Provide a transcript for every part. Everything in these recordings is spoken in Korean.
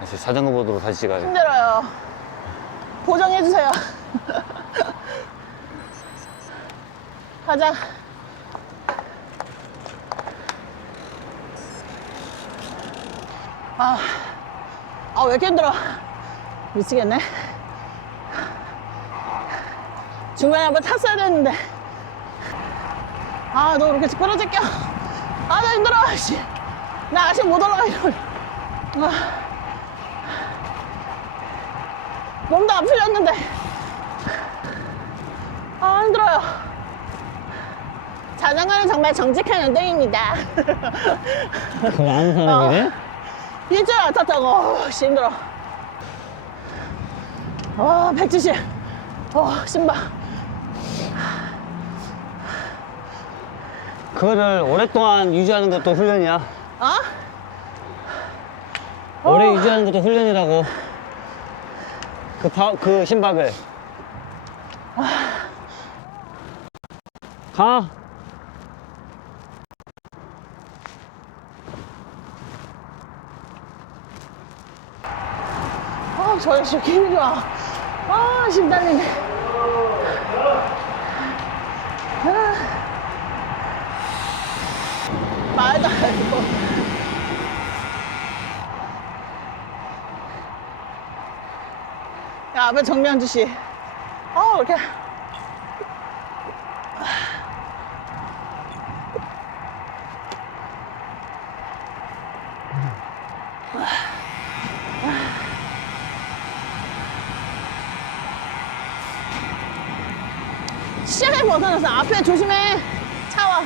다시 자전거 보드로 다시 찍어야 돼. 힘들어요. 보정해주세요. 가자. 아, 아, 왜 이렇게 힘들어? 미치겠네. 중간에 한번 탔어야 되는데. 아, 너 그렇게 끌어제껴. 아, 나 힘들어. 씨. 나 아직 못 올라가, 이러면. 아. 몸도 안 풀렸는데. 아, 힘들어요. 자전거는 정말 정직한 운동입니다. 그거 아는 사람이네? 일주일 안 탔다고. 어, 씨, 힘들어. 와, 170. 어, 신발. 그거를 오랫동안 유지하는 것도 훈련이야. 어? 오래 어. 유지하는 것도 훈련이라고. 그, 바, 그 심박을. 가. 아, 저 역시 기분이 좋아. 아, 심 달리네. 아. 말도 안되 앞에 정명주 씨. 어, 이렇게. 시야에 벗어났어. 앞에 조심해. 차 와.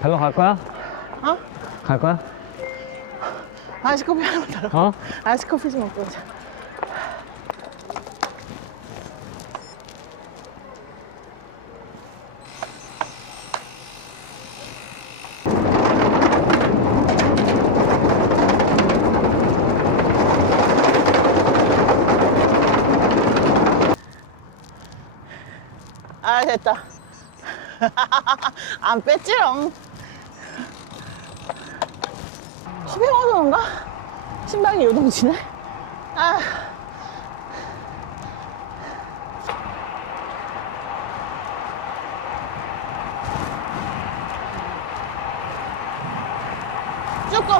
별로 갈 거야? 어? 갈 거야? 아이스커피 하나만 달라. 어? 아이스커피 좀 먹고 오자. 아 됐다. 안 뺐지롱. 그런가? 심장이 요동치네. 아. 쭉 고.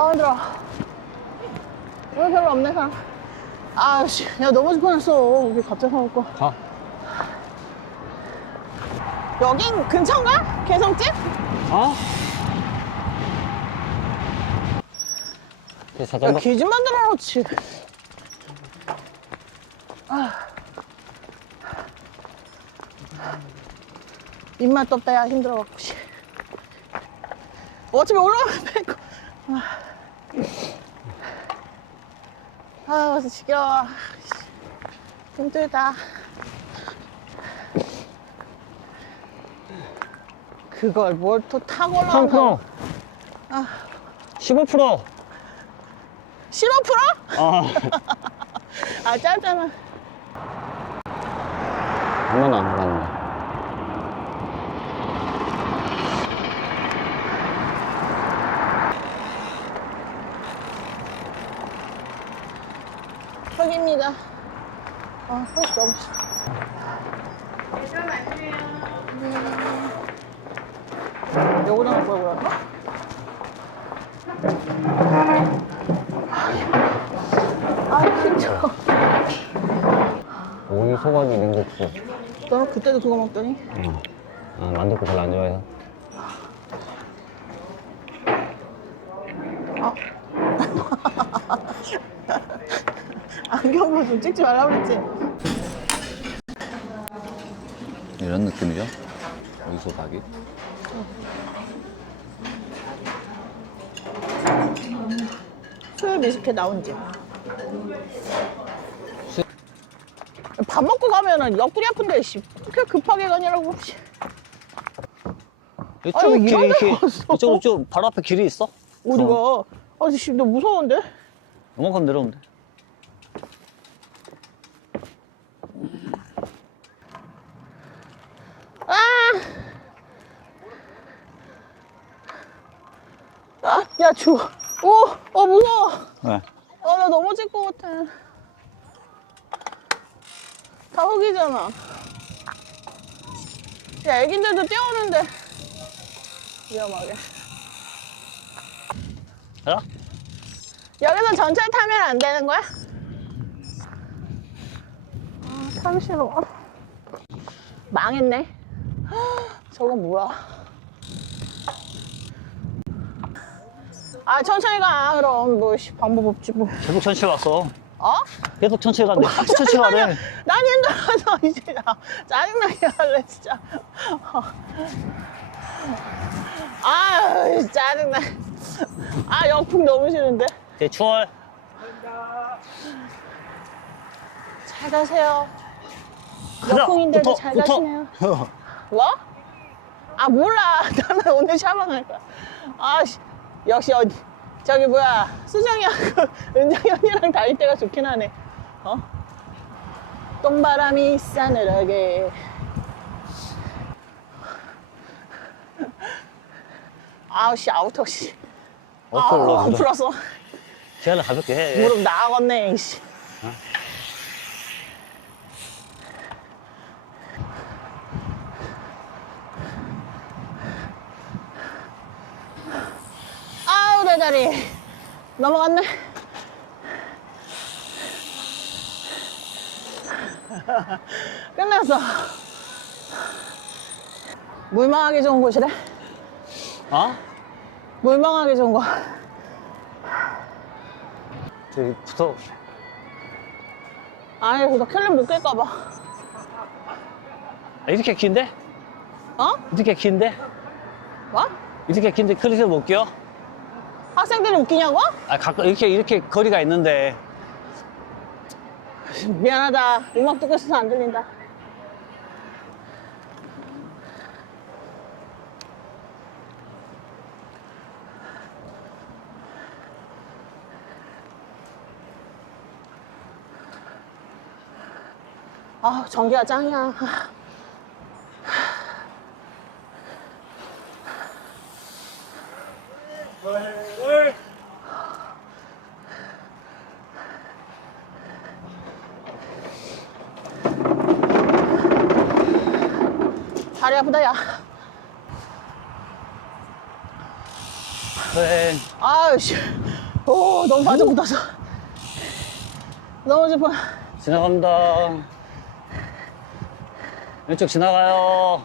아 힘들어. 오늘 별로 없네 사람. 아씨, 야 넘어질 뻔했어. 여기 갑자기 사먹고. 가. 여긴 근처인가? 개성집? 어? 그 야, 귀좀 만들어 놓지. 아. 입맛도 없다, 야, 힘들어 갖고, 씨. 어차피 올라가면 뺏고. 아, 아, 벌써 지겨워. 씨. 힘들다. 그걸 뭘 또 타고 올라가서. 3%. 아. 15%. 15%? 아. 아, 짧잖아. 한 번도 안가봤는데. 여기입니다. 아, 헐, 너무 싫어. 네. 요거는 할 거야, 그럴까? 아, 힘들어. 오이 소고기 냉국수. 너는 그때도 그거 먹더니? 어. 아, 만둣국 별로 안 좋아해서. 아. 안경으로 좀 찍지 말라고 그랬지? 이런 느낌이죠? 여기서 박이. 수요 미식회 나온 집. 밥 먹고 가면은 옆구리 아픈데 씨 어떻게 급하게 가냐라고 이쪽에 아유, 길이 이렇게 이쪽 이쪽 바로 앞에 길이 있어? 어디가? 어. 아저씨 너 무서운데? 이만큼 내려오면 돼. 아, 야, 추워. 오, 어, 무서워. 네. 아, 나 넘어질 것 같아. 다 흙이잖아. 야, 애긴들도 뛰어오는데. 위험하게. 가자. 여기서 전철 타면 안 되는 거야? 아, 타기 싫어. 망했네. 저건 뭐야? 아, 천천히 가. 그럼 뭐 씨, 방법 없지 뭐. 계속 천천히 갔어. 어? 계속 천천히 간대. 계속 천천히 가래. 난 힘들어서 이제 나 짜증나게 할래 진짜. 아 짜증나. 아 역풍 너무 싫은데. 네, 추월. 잘 가세요. 가자. 역풍인데도 붙어, 잘 붙어. 가시네요. 뭐? 아 몰라. 나는 오늘 샤방 할 거야. 아 씨, 역시 어디 저기 뭐야 수정이하고 은정이 언니랑 다닐 때가 좋긴 하네. 어? 똥바람이 싸늘하게. 아우 씨 아우터 씨. 어떻게 아? 풀었어. 기아를 가볍게 해. 무릎 나가겠네. 씨. 아우 내 다리 넘어갔네. 끝났어. 물망하기 좋은 곳이래. 어? 물망하기 좋은 거. 저기 붙어. 아니 그거 킬름 못 깰까봐. 아, 이렇게 긴데? 어? 이렇게 긴데? 뭐? 이렇게 긴데 클릿을 못 끼워? 학생들이 웃기냐고? 아, 가끔 이렇게 이렇게 거리가 있는데 미안하다. 음악 듣고 있어서 안 들린다. 아, 전기가 짱이야. 아프다, 야. 그래. 아유씨. 오, 너무 바지 묻어서. 너무 슬퍼. 지나갑니다. 왼쪽 지나가요.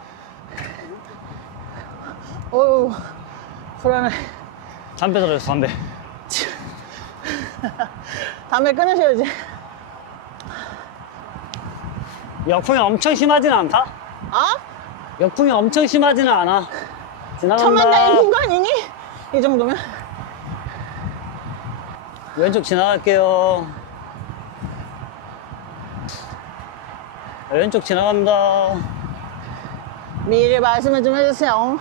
어우, 불안해. 담배 들어있어, 담배. 담배 끊으셔야지. 역풍이 엄청 심하진 않다? 아? 역풍이 엄청 심하지는 않아. 지나간다. 천만다의 공간이니? 이 정도면? 왼쪽 지나갈게요. 왼쪽 지나갑니다. 미리 말씀을 좀 해주세요.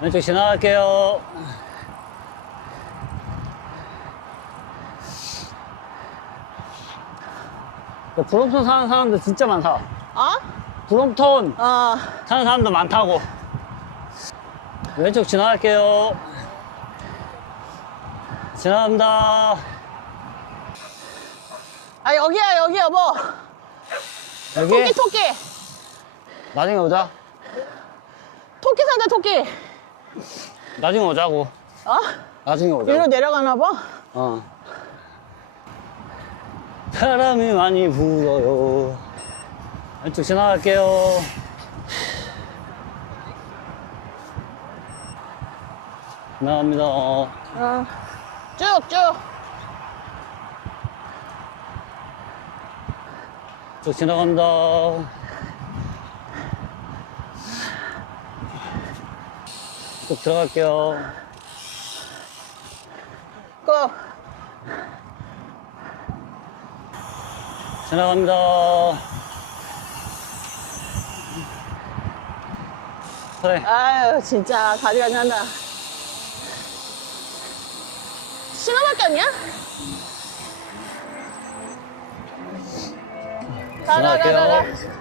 왼쪽 지나갈게요. 그 브롬톤 사는 사람들 진짜 많다. 어? 브롬톤 어, 사는 사람들 많다고. 왼쪽 지나갈게요. 지나간다. 아, 여기야, 여기 여보. 여기 토끼, 토끼. 나중에 오자. 토끼 산다, 토끼. 나중에 오자고. 어? 나중에 오자. 위로 내려가나 봐. 어. 바람이 많이 불어요. 왼쪽 지나갈게요. 지나갑니다. 어. 쭉, 쭉. 쭉 지나간다. 쭉 들어갈게요. 고! 지나갑니다. 그래. 아유, 진짜 가지가지 한다. 신호밖에 없냐? 가, 가, 가, 가, 가. 지나갈게요.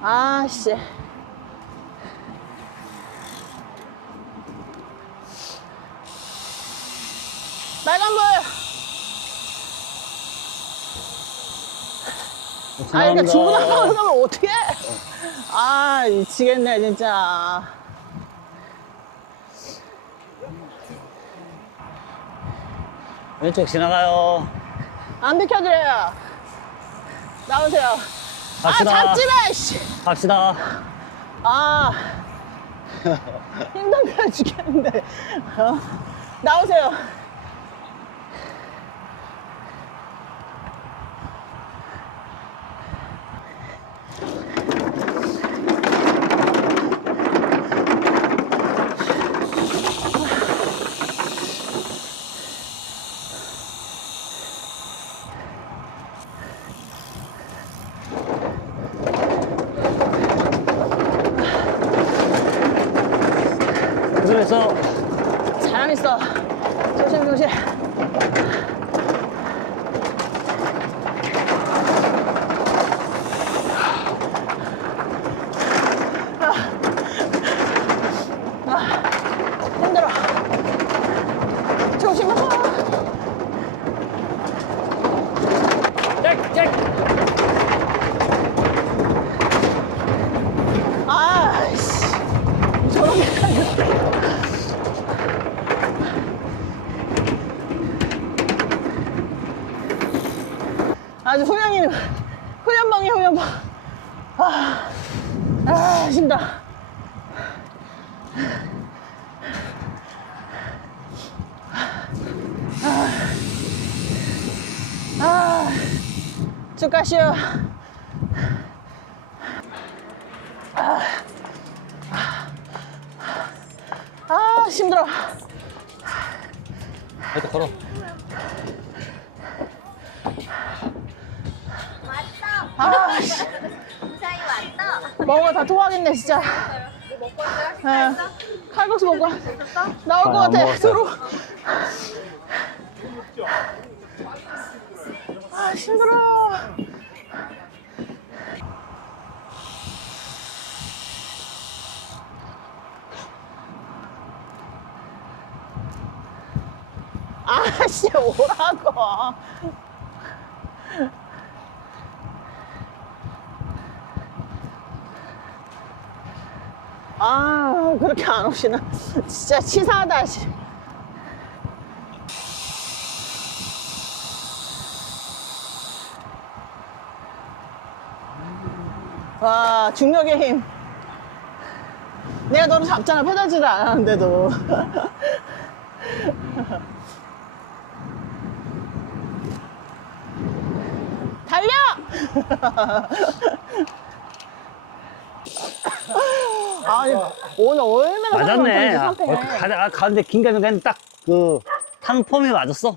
아씨. 빨간불! 아, 그러니까 중고 나가는 걸 어떻게 해? 아, 미치겠네, 진짜. 왼쪽 지나가요. 안 비켜드려요. 나오세요. 갑시다. 아, 잡지 마, 씨. 갑시다. 아. 힘들어 죽겠는데. 어? 나오세요. 그래서 사람 있어. 조심, 조심. 아, 아, 힘들어. 조심하세요. 잭, 잭. 아이씨. 저렇게까지. 후련이는 후련방이야 후련방 아, 아 힘들다. 아, 아, 쭉 가시오 아 씨. 무사히 왔어. 먹어 다 토하겠네 진짜 먹고? 예. 식사했어? 칼국수 먹고 와. 나올 것 아, 안 같아 먹었어요. 서로 아 힘들어 아씨 오라고 아 그렇게 안 오시나? 진짜 치사하다 씨. 와 중력의 힘. 내가 너를 잡잖아. 페달질을 안 하는데도. 달려 아니 오늘 얼마나 맞았네. 아, 어, 선택. 가, 아, 가운데 긴 가면 그냥 딱그 타는 폼이 맞았어.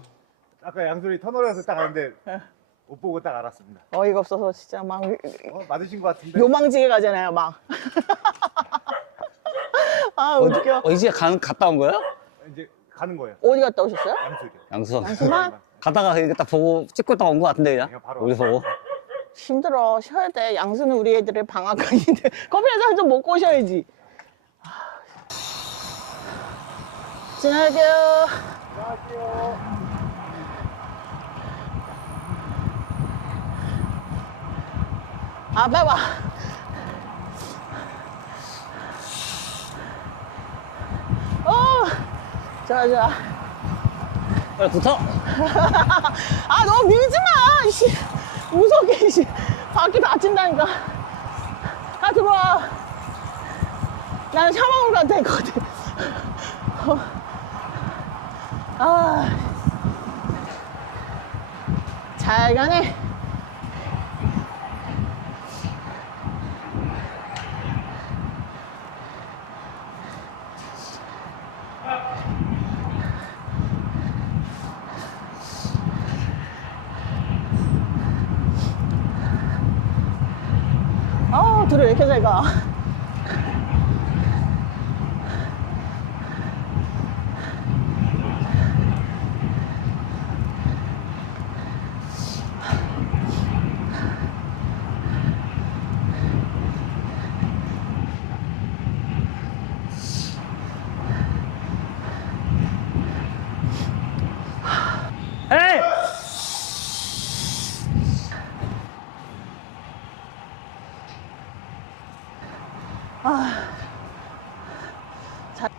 아까 양소리 터널에서 딱 갔는데 예. 못 보고 딱 알았습니다. 어이가 없어서 진짜 막 어, 맞으신 것 같은데. 요망지게 가잖아요 막. 아 웃겨. 어, 이제 가, 갔다 온 거야? 이제 가는 거예요. 어디 갔다 오셨어요? 양소리요. 양수. 양수만? 가다가 이렇게 딱 보고 찍고 딱온거 같은데 그냥. 그냥 바로 우리 왔어요. 보고. 힘들어 쉬어야 돼. 양수는 우리 애들의 방학간인데 커피 한잔 좀 먹고 오셔야지. 아. 지나갈게요. 아, 빨리 와. 어, 좋아, 좋아. 빨리 붙어. 아, 너무 밀지 마! 이씨. 무섭게, 이씨. 바퀴 다친다니까. 아, 들어와. 나는 샤워물 같아, 있거든. 어. 아. 잘 가네. 어, 둘이 왜 이렇게 잘 가? 에이! 자,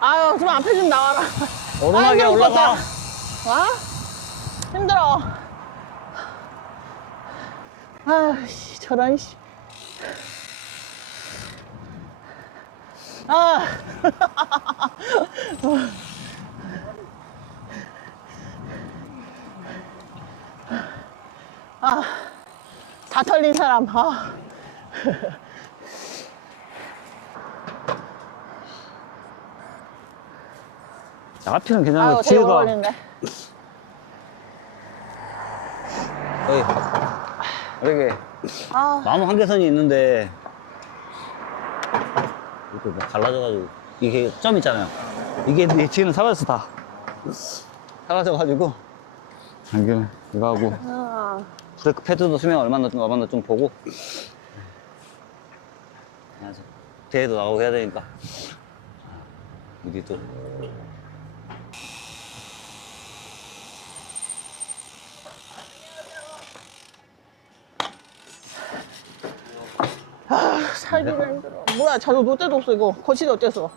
아유, 나와라. 오르막에 아이고, 올라가. 와? 힘들어. 아씨, 저런, 씨. 아. 아. 다 털린 사람, 아. 아유, 괜찮아. 되게 뒤에가. 어이. 이렇게 아. 나무 한계선이 있는데 이렇게 뭐 갈라져가지고 이게 점 있잖아요. 이게 이 뒤에는 사라졌어 다. 사라져가지고 이게 이거 하고 아. 브레이크 패드도 수명 얼마나 좀 얼마나 좀 보고 그래서 대회도 나가고 해야 되니까 우리도 살기가 힘들어. 뭐야, 자도 노 때도 없어, 이거. 거치대 어땠어?